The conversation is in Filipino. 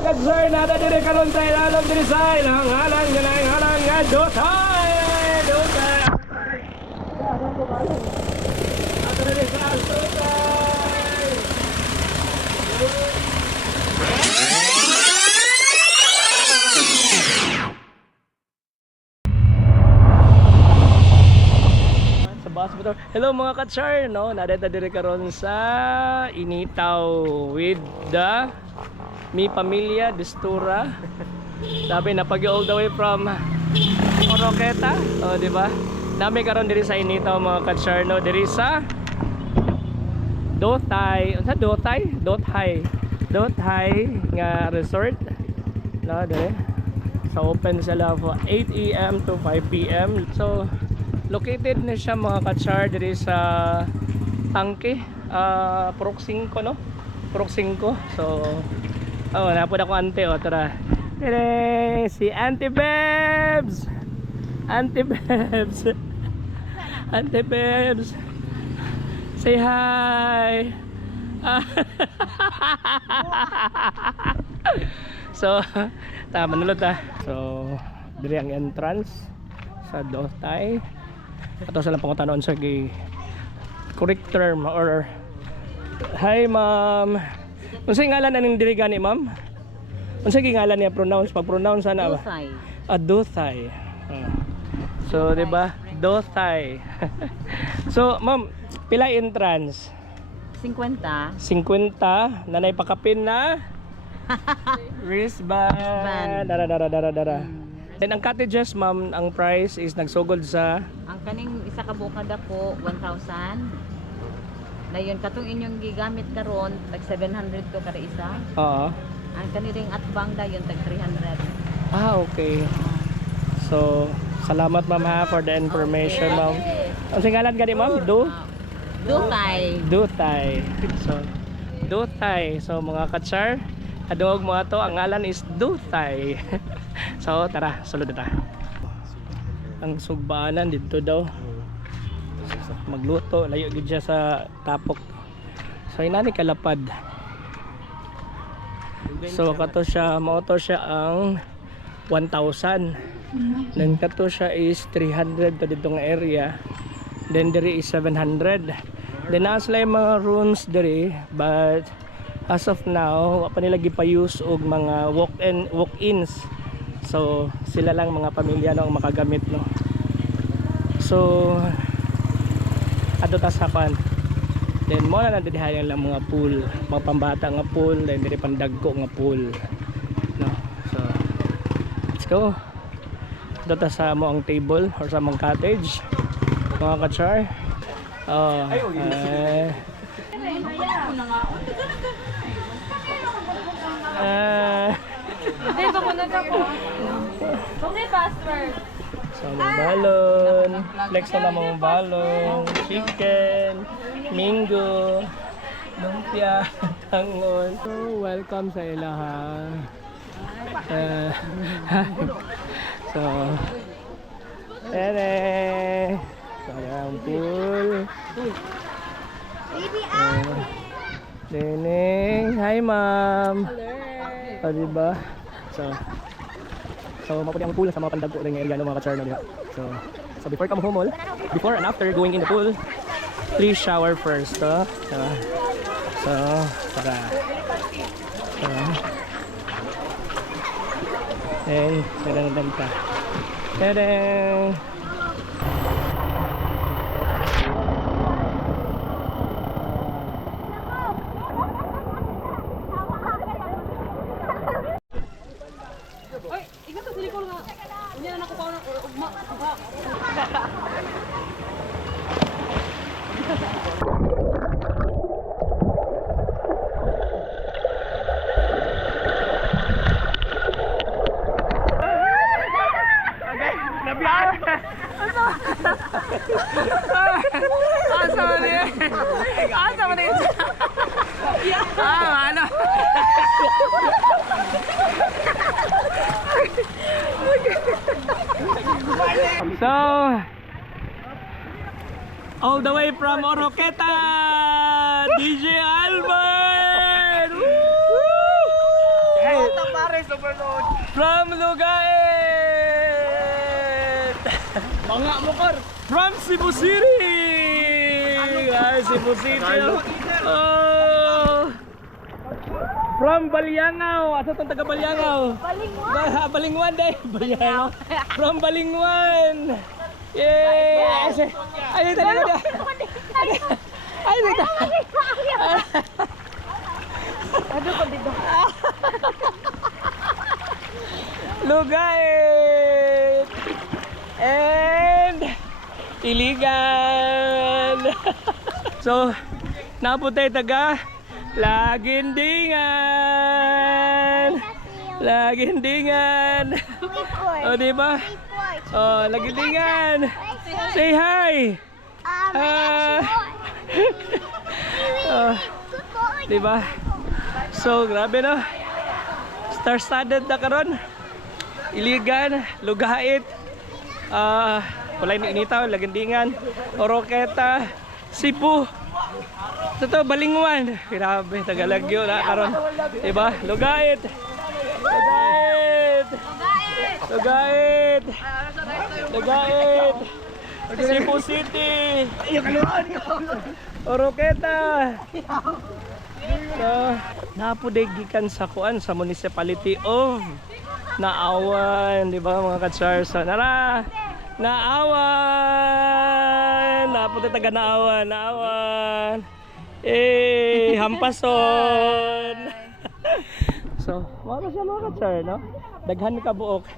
kadsay nada dire karon sa ilalom dire sa ilang halan nga Dotay. Dotay. Ato dire sa Dotay. Hello mga katsar, no? Nadeta dire karon sa Initaw with the mi pamilya Destura. Sabi na pag all the way from Oroqueta, oh, di ba? Nami karon diri sa Initaw mga katsar, no? Diri sa Dotay, sa Dotay nga resort, no? Diri. So open sila for 8 AM to 5 PM. So located na siya mga katsar diri sa Tangke, Purok 5, no? Purok 5. So napod ako ante, tara. Tere, si Auntie Bebs. Auntie Bebs. Auntie Bebs. Say hi. So, manulot ta. So, diri ang entrance sa Dotay. Ato sa lang pangutanon sa correct term or hi ma'am. Unsay ngalan aning diri gani ma'am? Unsay ngalan niya pronounce pag pronounce ana ba? Dotay. Dotay. So di ba? Dotay. So ma'am, pila entrance? 50. 50 nanay pakapin na wristband. Dara. Then ang cottages ma'am, ang price is nagsugod sa Ang kaning isa ka bukada po 1,000. Dayon katong inyong gigamit karon tag 700 to kada isa. Oo. Ang kaniring atbang dayon tag 300. Okay. So, salamat ma'am ha for the information ma'am. Ang singalan gani ma'am? Dotay. Dotay. So, Dotay. So mga katsar, adungog mo ato, ang ngalan is Dotay. So tara, sulod na ta. Ang sugbaanan dito daw. Magluto, layo gid siya sa tapok. So inani kalapad. So kato siya, motor siya ang 1,000. Then kato siya is 300 to dito nga area. Then diri is 700. Then asla yung mga rooms diri, but as of now, pa nila gipa-use og mga walk-ins. So sila lang mga pamilya no ang makagamit no. So adto ta sapan. Then mo na dihayan lang mga pool, mga pambata nga pool, then diri pandagko nga pool. No. So let's go. Adto ta sa mo ang table or sa mong cottage. Mga katsar. Hindi ba ko nagkapo? Okay, password. So, mga balon. Flex na mga balon. Chicken. Mingo. Lumpia. Tangon. So, welcome sa ilaha. So, tere. So, ang pool. Neneng. Hi, ma'am. O, diba? So maputi ang pool sa mga pandagko rin ng area ng mga katsar na diha. So before ka mahumol, before and after going in the pool, please shower first. So para. And dadang ka. Dadang. So, all the way from Oroqueta, DJ Albert! Woo! From Lugait! Mga mo, Kar. From Cebu City! Ay, Cebu City. Oh. From Baliangao. Asa itong taga Baliangao? Balingwan. Balingwan day. Baliangao. From Balingwan. Yay! Ay, dito, dito. Ay, dito. Ano ko dito? Lugait! And Iligan! So, naputay taga Lagindingan! Lagindingan! O, diba? O, Lagindingan! Say hi! Oh, diba? So, grabe no? Star-studded na karon. Iligan, Lugait, wala ni Initaw, Lagindingan, Oroqueta, Cebu. Ito, Balingwan. Grabe, Tagalagyo na karon. Diba? Lugait. Lugait. Lugait. Lugait. Cebu City. Oroqueta. So, napudegikan sa kuan sa municipality of Naawan, di ba mga katsar? So, nara! Naawan! Napunta taga Naawan, Naawan! Eh, Hampason! So, mga siya mga katsar, no? Daghan ka buok.